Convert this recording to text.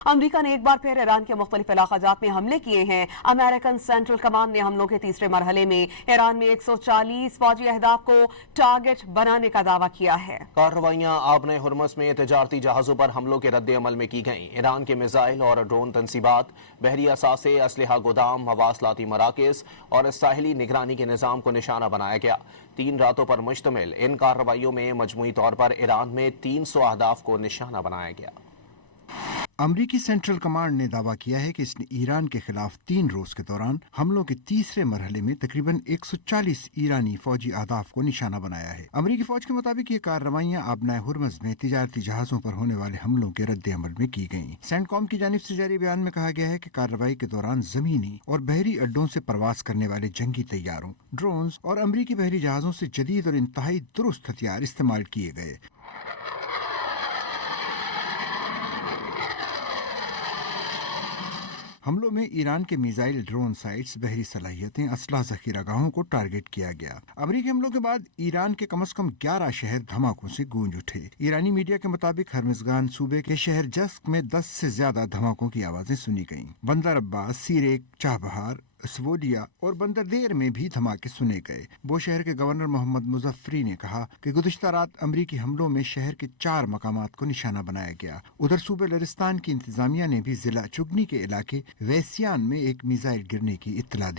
امریکہ نے ایک بار پھر ایران کے مختلف علاقات میں حملے کیے ہیں۔ امریکن سینٹرل کمانڈ نے حملوں کے تیسرے مرحلے میں ایران میں 140 فوجی اہداف کو ٹارگٹ بنانے کا دعویٰ کیا ہے۔ کارروائیاں آبنۂ ہرمز میں تجارتی جہازوں پر حملوں کے رد عمل میں کی گئیں۔ ایران کے میزائل اور ڈرون تنصیبات، بحری اثاثے، اسلحہ گودام، مواصلاتی مراکز اور ساحلی نگرانی کے نظام کو نشانہ بنایا گیا۔ 3 راتوں پر مشتمل ان کارروائیوں میں مجموعی طور پر ایران میں 300 اہداف کو نشانہ بنایا گیا۔ امریکی سینٹرل کمانڈ نے دعویٰ کیا ہے کہ اس نے ایران کے خلاف 3 روز کے دوران حملوں کے تیسرے مرحلے میں تقریباً 140 ایرانی فوجی اہداف کو نشانہ بنایا ہے۔ امریکی فوج کے مطابق یہ کارروائیاں آبنائے ہرمز میں تجارتی جہازوں پر ہونے والے حملوں کے رد عمل میں کی گئیں۔ سینٹ کام کی جانب سے جاری بیان میں کہا گیا ہے کہ کارروائی کے دوران زمینی اور بحری اڈوں سے پرواز کرنے والے جنگی طیاروں، ڈرونز اور امریکی بحری جہازوں سے جدید اور انتہائی درست ہتھیار استعمال کیے گئے۔ حملوں میں ایران کے میزائل، ڈرون سائٹس، بحری صلاحیتیں، اسلحہ ذخیرہ گاہوں کو ٹارگٹ کیا گیا۔ امریکی حملوں کے بعد ایران کے کم از کم 11 شہر دھماکوں سے گونج اٹھے۔ ایرانی میڈیا کے مطابق ہرمزگان صوبے کے شہر جسک میں 10 سے زیادہ دھماکوں کی آوازیں سنی گئیں۔ بندر عباس، سیریک، چابہار، سوودیا اور بندر دیر میں بھی دھماکے سنے گئے۔ بو شہر کے گورنر محمد مظفری نے کہا کہ گزشتہ رات امریکی حملوں میں شہر کے 4 مقامات کو نشانہ بنایا گیا۔ ادھر صوبہ لرستان کی انتظامیہ نے بھی ضلع چگنی کے علاقے ویسیان میں ایک میزائل گرنے کی اطلاع دی۔